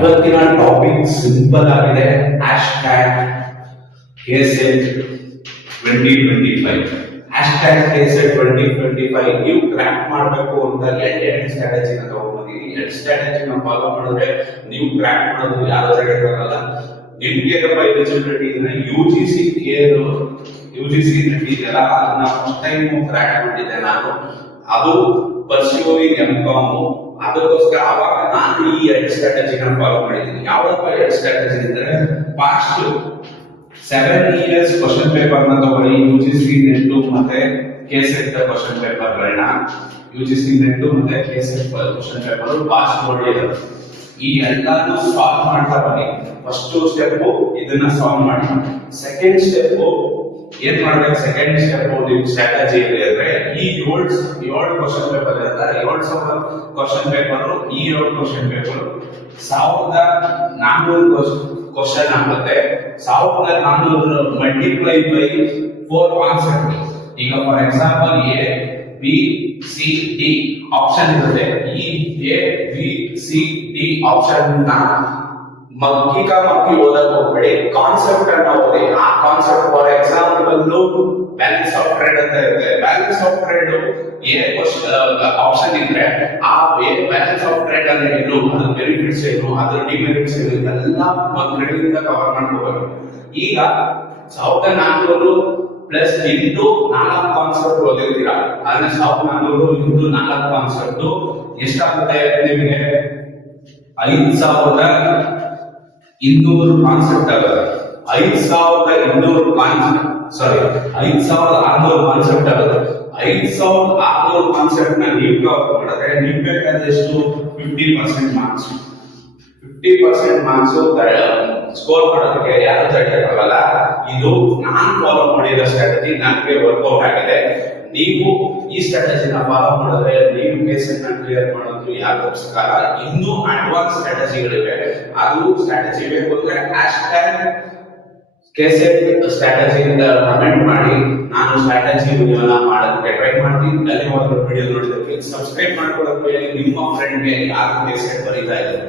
ಇವತ್ತಿನ topic simple ಆಗಿದೆ. Hashtag KSET 2025. Hashtag KSET 2025 ನೀವು ಕ್ರ್ಯಾಕ್ ಮಾಡಬೇಕು ಅಂತ ಎರಡು ಸ್ಟ್ರಾಟಜಿನ ತಗೊಂಡ್ಬಂದಿದ್ದೀನಿ. ಎರಡು ಸ್ಟ್ರಾಟಜಿನ ಫಾಲೋ ಮಾಡಿದ್ರೆ ನೀವು ಕ್ರ್ಯಾಕ್ ಮಾಡೋದು ಯಾರು ತಡೆಯೋಕ್ಕಾಗಲ್ಲ. ನಿಮ್ಗೆ ಎಲಿಜಿಬಿಲಿಟಿ ಇದೆ. UGC ಇದೆಯಲ್ಲ, ಅದನ್ನ ಫಸ್ಟ್ ಟೈಮ್ ಕ್ರ್ಯಾಕ್ ಮಾಡಿದ್ದೆ ನಾನು. ಅದು ಪರ್ಸ್ಯೂವಿಂಗ್ MCOM. ಅದಕ್ಕೋಸ್ಕರ ಅವಾಗ ನಾನು ಈ ಎರಡು ಸ್ಟ್ರಾಟಜಿನ ಫಾಲೋ ಮಾಡಿದ್ದೀನಿ. ಯಾವಪ್ಪ ಎರಡು ಸ್ಟ್ರಾಟಜಿ ಅಂದ್ರೆ, ಪಾಸ್ಟ್ 7 years ಕ್ವಶನ್ ಪೇಪರ್ ನ ತಗೊಳ್ಳಿ, UGC ನೆಟ್ ಮತ್ತೆ KSET ಕ್ವಶನ್ ಪೇಪರ್ ಗಳನ್ನ, UGC ನೆಟ್ ಮತ್ತೆ KSET ಕ್ವಶನ್ ಪೇಪರ್ ಪಾಸ್ಟ್ ಮಾಡಿದ್ರು. ಈ ಎಲ್ಲಾನು ಸಾಲ್ವ್ ಮಾಡ್ತಾ ಬನ್ನಿ. ಫಸ್ಟ್ ಸ್ಟೆಪ್ ಇದನ್ನ ಸಾಲ್ವ್ ಮಾಡಿ. ಸೆಕೆಂಡ್ ಸ್ಟೆಪ್ ಏನ್ ಮಾಡ್ಬೇಕು? ಸೆಕೆಂಡ್ ಸ್ಟೆಪ್ ನಿಮ್ ಸ್ಟ್ರಾಟಜಿ ಅಂದ್ರೆ, ಈ 7 ಕ್ವಶನ್ ಪೇಪರ್ ಇರ್ತಾರೆ. 7,000 ಕ್ವಶನ್ ಪೇಪರ್, ಈ 7 ಕ್ವಶನ್ ಪೇಪರ್ 1,400 ಕ್ವಶನ್ ಆಗುತ್ತೆ. 1,400 ಮಲ್ಟಿಪ್ಲೈ ಬೈ 4 ಕಾನ್ಸೆಪ್ಟ್. ಈಗ for example A B C D option ಇರುತ್ತೆ. ಈ A B C D option ನ ಮಕ್ಕಿ ಓದಕ್ ಹೋಗ್ಬೇಡಿ, ಕಾನ್ಸೆಪ್ಟ್ ಅನ್ನ ಓದಿ. ಆ concept for example balance of trade ಅಂತ ಇರುತ್ತೆ. ಬ್ಯಾಲೆನ್ಸ್ ಆಫ್ ಟ್ರೇಡ್ ಆಪ್ಷನ್ ಇದ್ರೆ, ಆ ಬ್ಯಾಲೆನ್ಸ್ ಆಫ್ ಟ್ರೇಡ್ ಅಂದ್ರೆ ಏನು, ಅದ್ರ ಬೆನಿಫಿಟ್ಸ್ ಏನು, ಅದ್ರ ಡಿಮೆರಿಟ್ಸ್ ಏನು, ಇದೆಲ್ಲ ಒಂದ್ ಕಡೆಯಿಂದ ಕವರ್ ಮಾಡ್ಕೋಬೇಕು. ಈಗ 1,400 ಪ್ಲಸ್ ಇಂಟು 4 ಕಾನ್ಸೆಪ್ಟ್ ಓದಿರ್ತೀರಾ. ಅಂದ್ರೆ 1,400 ಇಂಟು 4 ಕಾನ್ಸೆಪ್ಟ್ ಎಷ್ಟಾಗುತ್ತೆ ನಿಮಗೆ? 5,200 ಕಾನ್ಸೆಪ್ಟ್ ಆಗುತ್ತೆ. 5,600 ಕಾನ್ಸೆಪ್ಟ್ ಆಗುತ್ತೆ. 5,600 ಕಾನ್ಸೆಪ್ಟ್ ನ ನೀವು ಕವರ್ ಮಾಡಿದ್ರೆ ನಿಮ್ಗೆ ಬೇಕಾದ್ರೆ ಎಷ್ಟು? 50% ಮಾರ್ಕ್ಸ್. 50% ಮಾರ್ಕ್ಸ್ ಸ್ಕೋರ್ ಮಾಡೋದಕ್ಕೆ ಯಾರು ತಡೆಯಕ್ಕಾಗಲ್ಲ. ಇದು ನಾನು ಫಾಲೋ ಮಾಡಿರೋ ಸ್ಟ್ರಾಟಜಿ, ನನಗೆ ವರ್ಕೌಟ್ ಆಗಿದೆ. ನೀವು ಈ ಸ್ಟ್ರಾಟಜಿನ ಫಾಲೋ ಮಾಡಿದ್ರೆ ನೀವು KSET ನ ಕ್ಲಿಯರ್ ಮಾಡೋದು ಯಾರಿಗೋಸ್ಕರ. ಇನ್ನೂ ಅಡ್ವಾನ್ಸ್ ಸ್ಟ್ರಾಟಜಿಗಳಿವೆ. ಅದು ಸ್ಟ್ರಾಟಜಿ ಬೇಕು ಅಂದ್ರೆ ಹ್ಯಾಶ್ಟ್ಯಾಗ್ KSET ಸ್ಟ್ರಾಟಜಿ ಅಂತ ಕಮೆಂಟ್ ಮಾಡಿ. ನಾನು ಸ್ಟ್ರಾಟಜಿ ವಿಡಿಯೋನ ಮಾಡೋದಕ್ಕೆ ಟ್ರೈ ಮಾಡ್ತೀನಿ. ಧನ್ಯವಾದಗಳು. ವಿಡಿಯೋ ನೋಡಿದ್ದಕ್ಕೆ ಸಬ್ಸ್ಕ್ರೈಬ್ ಮಾಡ್ಕೊಳ್ಳೋಕೆ ನಿಮ್ಮ ಫ್ರೆಂಡ್ಗೆ ಯಾರು KSET ಬರೀತಾ ಇದ್ದಾರೆ